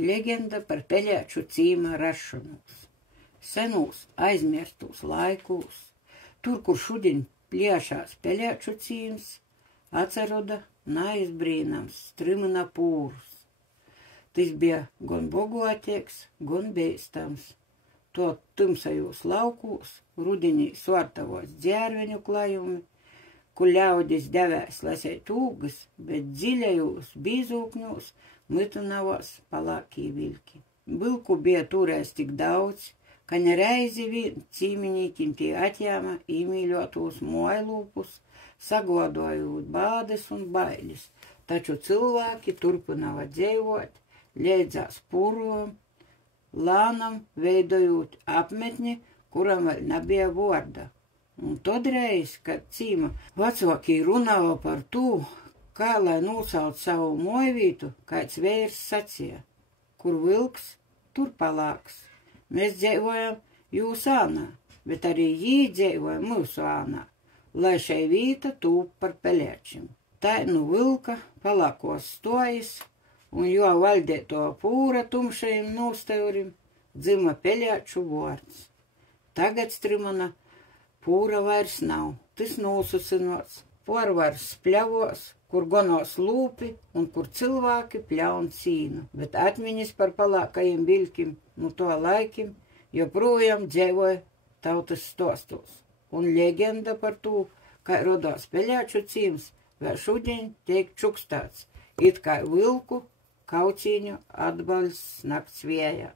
Legenda par peļēču cīma rašanos. Senūs aizmirstos laikūs, tur, kur šudiņ pliešās peļēču cīms, atceroda neizbrīnams Strymyna pūrus. Tas bija gan boguoteiks, gan beistams. To tumsajos laukūs, rudiņī suartavos dzērveņu klajumi, kur ļaudis devēs lasēt ūgas, bet dziļajos bīzūkņos mytunavos palākī vilki. Vilku bija turēs tik daudz, ka nereizi vien cīminīkim tie atjāma īmīļotos moilūpus, sagodojot bādes un bailes, taču cilvēki turpinava dzīvot, leidzās pūrom, lānam veidojot apmetni, kuram vēl nebija vorda. Un todreiz, kad cīma vecāki runāja par to, kā lai nosauc savu mojvītu, kāds vērs sacīja, kur vilks, tur palāks. Mēs dzīvojam jūs ānā, bet arī jī dzīvoja mūsu ānā, lai šai vīta tūp par peļēčim. Tā nu vilka palākos stojas, un jo valdēto pūra tumšajam nostaurim dzima peļēču vārds. Tagad Strymyna pūra vairs nav, tas nosusinots, porvars pļavos, kur gonos lūpi un kur cilvēki pļaun cīnu, bet atmiņas par palākajiem vilkim no to laikim joprojām dzīvoja tautas stostos. Un legenda par to, kā rodās peļēču cīms, vēl šudiņ tiek čukstāts, it kā vilku kaucīņu atbalsts nakts vējā.